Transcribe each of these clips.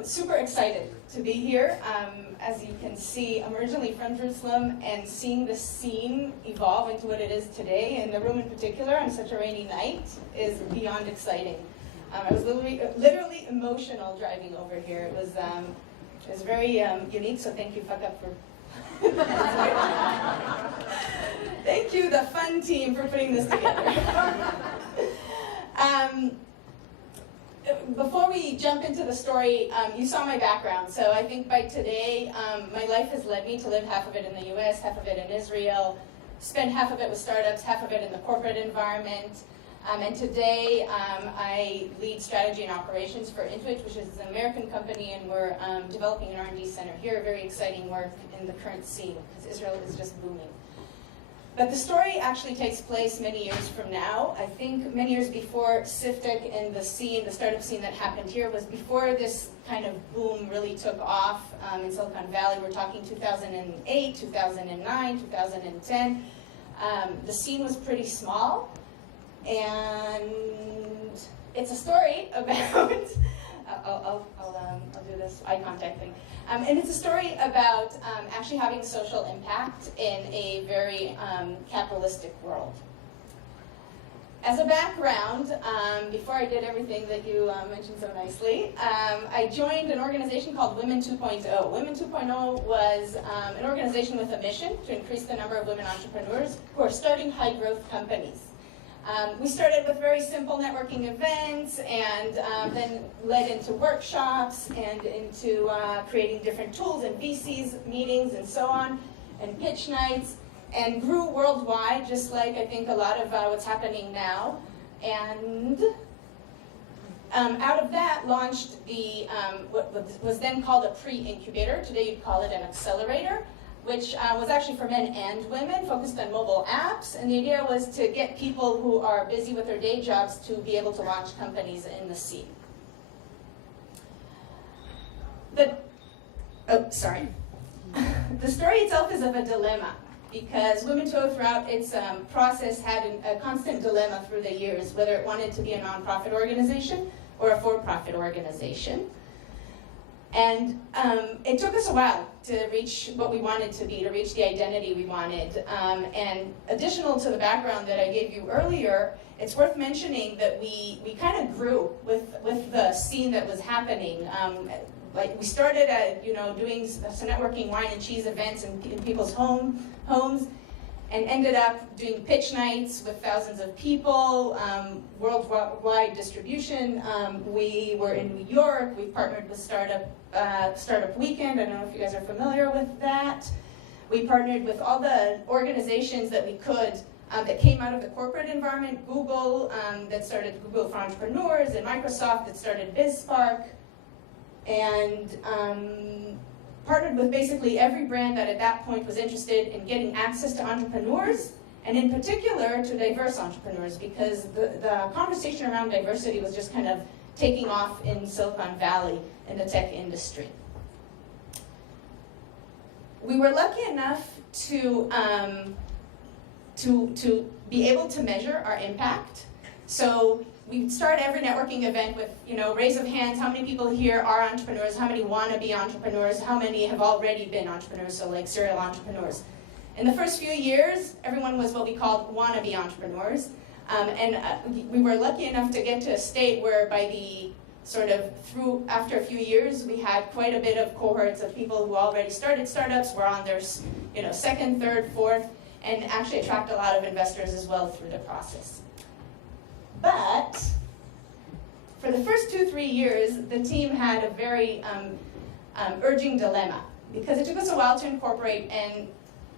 I'm super excited to be here. As you can see, I'm originally from Jerusalem, and seeing the scene evolve into what it is today, and the room in particular on such a rainy night, is beyond exciting. I was literally emotional driving over here. It was very unique, so thank you, Fuckup, for thank you, the fun team, for putting this together. Before we jump into the story, you saw my background. So I think by today, my life has led me to live half of it in the US, half of it in Israel, spend half of it with startups, half of it in the corporate environment. And today, I lead strategy and operations for Intuit, which is an American company, and we're developing an R&D center here. Very exciting work in the current scene, because Israel is just booming. But the story actually takes place many years from now. I think many years before Siftek and the scene, the startup scene that happened here, was before this kind of boom really took off in Silicon Valley. We're talking 2008, 2009, 2010. The scene was pretty small. And it's a story about, I'll do this eye contact thing. And it's a story about actually having social impact in a very capitalistic world. As a background, before I did everything that you mentioned so nicely, I joined an organization called Women 2.0. Women 2.0 was an organization with a mission to increase the number of women entrepreneurs who are starting high-growth companies. We started with very simple networking events, and then led into workshops and into creating different tools and VCs meetings and so on, and pitch nights, and grew worldwide, just like I think a lot of what's happening now. And out of that launched the what was then called a pre-incubator. Today you'd call it an accelerator, which was actually for men and women, focused on mobile apps. And the idea was to get people who are busy with their day jobs to be able to launch companies in the scene. The story itself is of a dilemma, because Women 2.0 throughout its process had a constant dilemma through the years, whether it wanted to be a nonprofit organization or a for-profit organization. And it took us a while to reach what we wanted to be, to reach the identity we wanted. And additional to the background that I gave you earlier, it's worth mentioning that we kind of grew with the scene that was happening. Like we started at doing some networking wine and cheese events in people's homes, and ended up doing pitch nights with thousands of people, worldwide distribution. We were in New York. We partnered with Startup Weekend. I don't know if you guys are familiar with that. We partnered with all the organizations that we could that came out of the corporate environment. Google, that started Google for Entrepreneurs, and Microsoft that started BizSpark, and partnered with basically every brand that at that point was interested in getting access to entrepreneurs, and in particular to diverse entrepreneurs, because the conversation around diversity was just kind of taking off in Silicon Valley in the tech industry. We were lucky enough to be able to measure our impact. So we start every networking event with, raise of hands, how many people here are entrepreneurs, how many want to be entrepreneurs, how many have already been entrepreneurs, so like serial entrepreneurs. In the first few years, everyone was what we called wannabe entrepreneurs. We were lucky enough to get to a state where by the after a few years, we had quite a bit of cohorts of people who already started startups, were on their second, third, fourth, and actually attract a lot of investors as well through the process. But for the first 2-3 years, the team had a very urging dilemma, because it took us a while to incorporate, and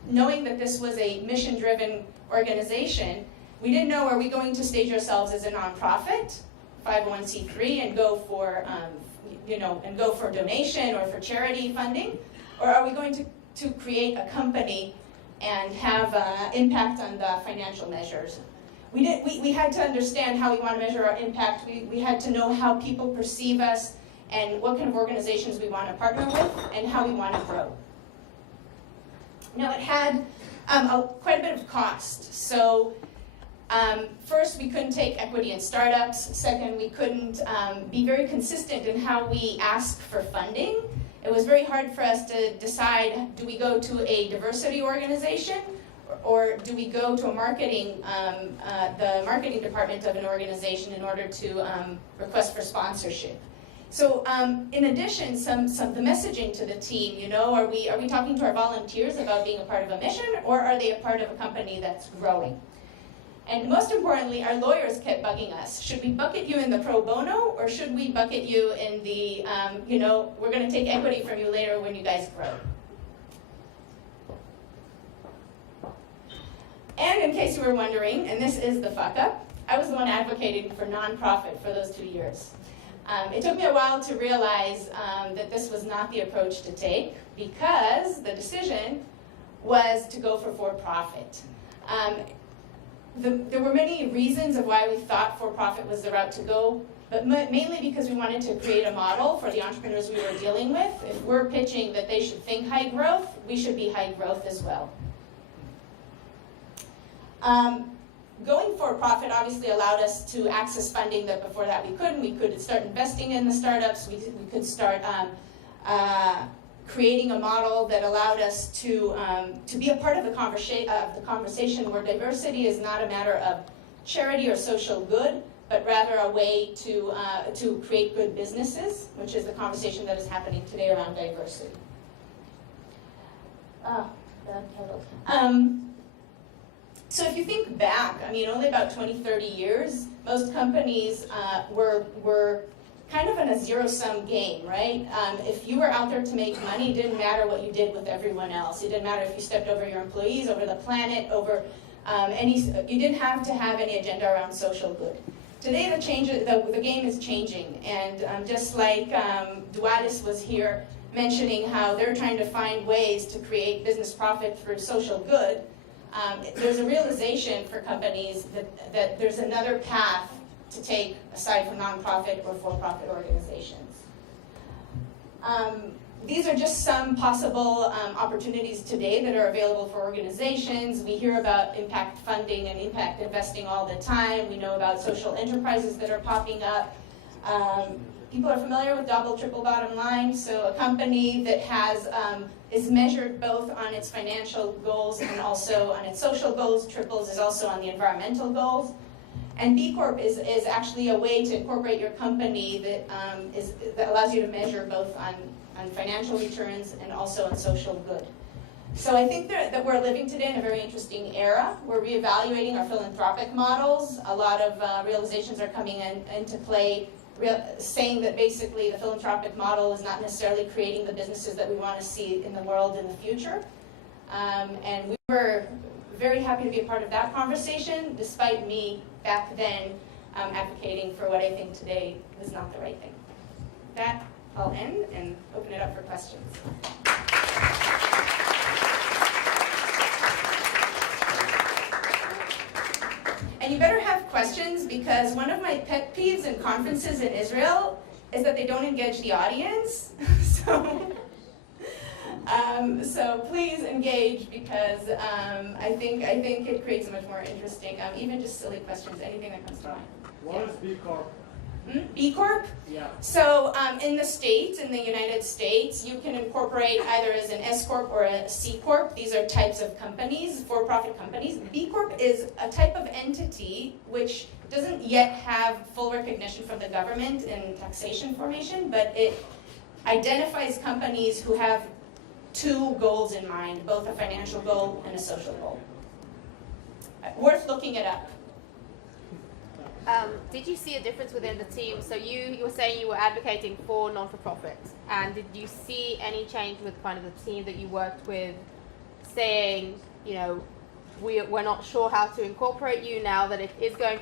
knowing that this was a mission-driven organization, we didn't know, are we going to stage ourselves as a nonprofit, 501c3, and go for donation or for charity funding, or are we going to create a company and have impact on the financial measures? We had to understand how we want to measure our impact. We had to know how people perceive us and what kind of organizations we want to partner with and how we want to grow. Now, it had quite a bit of cost. So First, we couldn't take equity in startups. Second, we couldn't be very consistent in how we ask for funding. It was very hard for us to decide, do we go to a diversity organization or do we go to a marketing, the marketing department of an organization in order to request for sponsorship. So in addition, the messaging to the team, you know, are we talking to our volunteers about being a part of a mission, or are they a part of a company that's growing? And most importantly, our lawyers kept bugging us. Should we bucket you in the pro bono, or should we bucket you in the, you know, we're going to take equity from you later when you guys grow? And in case you were wondering, and this is the fuck up, I was the one advocating for nonprofit for those 2 years. It took me a while to realize that this was not the approach to take, because the decision was to go for for-profit. There were many reasons of why we thought for-profit was the route to go, but mainly because we wanted to create a model for the entrepreneurs we were dealing with. If we're pitching that they should think high growth, we should be high growth as well. Going for-profit obviously allowed us to access funding that before that we couldn't. We could start investing in the startups. We could start creating a model that allowed us to be a part of the conversation where diversity is not a matter of charity or social good, but rather a way to create good businesses, which is the conversation that is happening today around diversity. So if you think back, I mean, only about 20, 30 years, most companies were kind of in a zero-sum game, right? If you were out there to make money, it didn't matter what you did with everyone else. It didn't matter if you stepped over your employees, over the planet, over you didn't have to have any agenda around social good. Today, the game is changing, and just like Dualis was here mentioning how they're trying to find ways to create business profit through social good, there's a realization for companies that there's another path to take aside from nonprofit or for-profit organizations. These are just some possible opportunities today that are available for organizations. We hear about impact funding and impact investing all the time. We know about social enterprises that are popping up. People are familiar with double, triple bottom line. So a company that has is measured both on its financial goals and also on its social goals. Triples is also on the environmental goals. And B Corp is actually a way to incorporate your company that allows you to measure both on financial returns and also on social good. So I think that we're living today in a very interesting era. We're reevaluating our philanthropic models. A lot of realizations are coming into play, saying that basically the philanthropic model is not necessarily creating the businesses that we want to see in the world in the future. And we were very happy to be a part of that conversation, despite me back then advocating for what I think today is not the right thing. With that, I'll end and open it up for questions. And you better have questions, because one of my pet peeves in conferences in Israel is that they don't engage the audience. So please engage, because I think it creates a much more interesting, even just silly questions, anything that comes to mind. What is B Corp? B Corp? Yeah. So in the States, in the United States, you can incorporate either as an S Corp or a C Corp. These are types of companies, for-profit companies. B Corp is a type of entity which doesn't yet have full recognition from the government in taxation formation, but it identifies companies who have two goals in mind, both a financial goal and a social goal. Worth looking it up. Did you see a difference within the team? So you were saying you were advocating for non-for-profit, and did you see any change with kind of the team that you worked with, saying, you know, we're not sure how to incorporate you now that it is going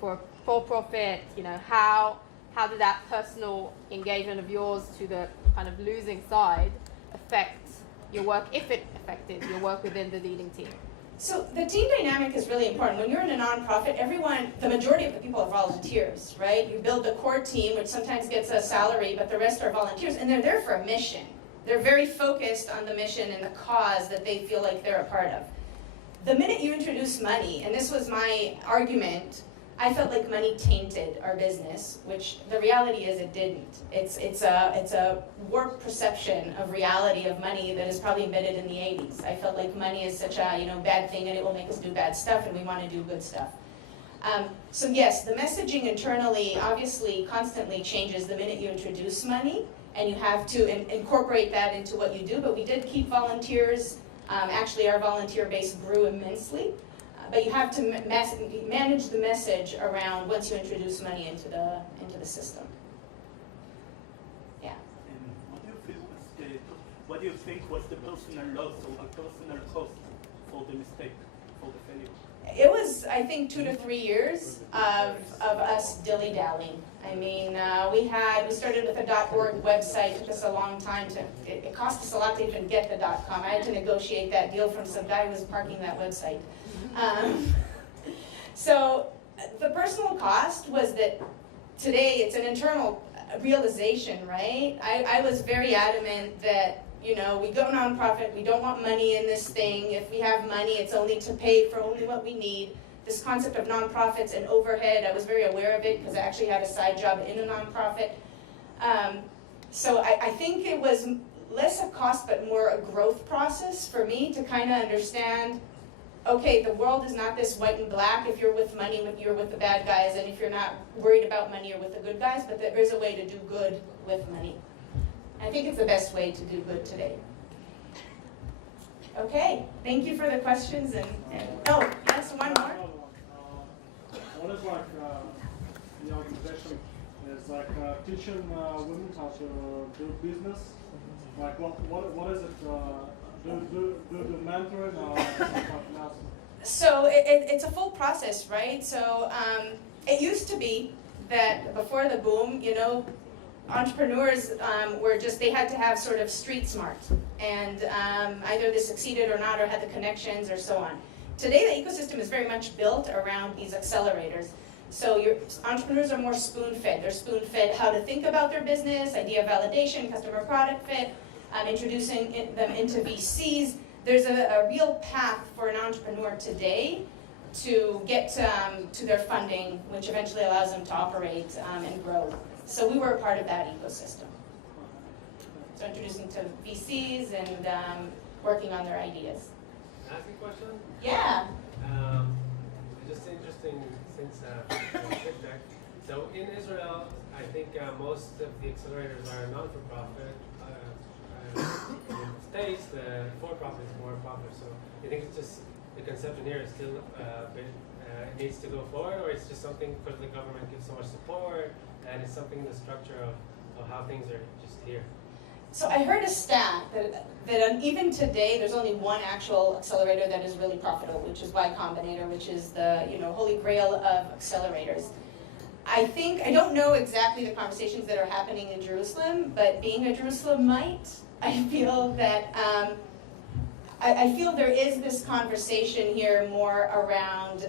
for for-profit? You know, how did that personal engagement of yours to the kind of losing side affect your work, if it affected your work within the leading team? So the team dynamic is really important. When you're in a nonprofit, the majority of the people are volunteers, right? You build the core team, which sometimes gets a salary, but the rest are volunteers, and they're there for a mission. They're very focused on the mission and the cause that they feel like they're a part of. the minute you introduce money, and this was my argument, I felt like money tainted our business, which the reality is it didn't. It's a warped perception of reality of money that is probably embedded in the 80s. I felt like money is such a bad thing and it will make us do bad stuff, and we want to do good stuff. So yes, the messaging internally obviously constantly changes the minute you introduce money, and you have to incorporate that into what you do, but we did keep volunteers. Actually, our volunteer base grew immensely. But you have to manage the message around once you introduce money into the system. Yeah. And what do you think was the personal loss or the personal cost for the mistake, for the failure? It was, I think, 2 to 3 years of us dilly-dallying. I mean, we started with a .org website. It took us a long time it cost us a lot to even get the .com. I had to negotiate that deal from some guy who was parking that website. So the personal cost was that today it's an internal realization, right? I was very adamant that, we go nonprofit, we don't want money in this thing. If we have money, it's only to pay for only what we need. This concept of nonprofits and overhead, I was very aware of it because I actually had a side job in a nonprofit. So I think it was less a cost but more a growth process for me to kind of understand, okay, the world is not this white and black. If you're with money, you're with the bad guys, and if you're not worried about money, you're with the good guys, but there is a way to do good with money. I think it's the best way to do good today. Okay, thank you for the questions, and oh, yes, one more. What is the organization is teaching women how to do business? Like what is it? Do mentoring or something else? So it's a full process, right? So it used to be that before the boom, entrepreneurs they had to have sort of street smart, and either they succeeded or not, or had the connections or so on. Today the ecosystem is very much built around these accelerators. So your entrepreneurs are more spoon-fed. They're spoon-fed how to think about their business, idea validation, customer product fit, introducing them into VCs. There's a real path for an entrepreneur today to get to their funding, which eventually allows them to operate and grow. So we were a part of that ecosystem. So introducing to VCs and working on their ideas. Can I ask a question? Yeah. Just interesting since feedback. So in Israel, I think most of the accelerators are non-for-profit. In the States, the for-profit is more profit. So you think it's just the conception here is still it needs to go forward, or it's just something because the government gives so much support, and it's something in the structure of how things are just here? So I heard a stat that even today there's only one actual accelerator that is really profitable, which is Y Combinator, which is the holy grail of accelerators. I don't know exactly the conversations that are happening in Jerusalem, but being a Jerusalemite, I feel that I feel there is this conversation here more around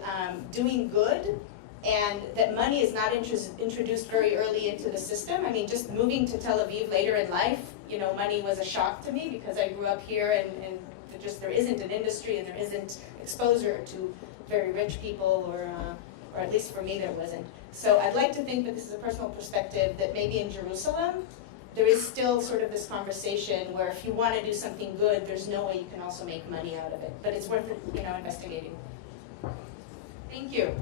doing good, and that money is not introduced very early into the system. I mean, just moving to Tel Aviv later in life, money was a shock to me because I grew up here, and there isn't an industry and there isn't exposure to very rich people, or at least for me there wasn't. So I'd like to think that this is a personal perspective, that maybe in Jerusalem there is still sort of this conversation where if you want to do something good, there's no way you can also make money out of it. But it's worth investigating. Thank you.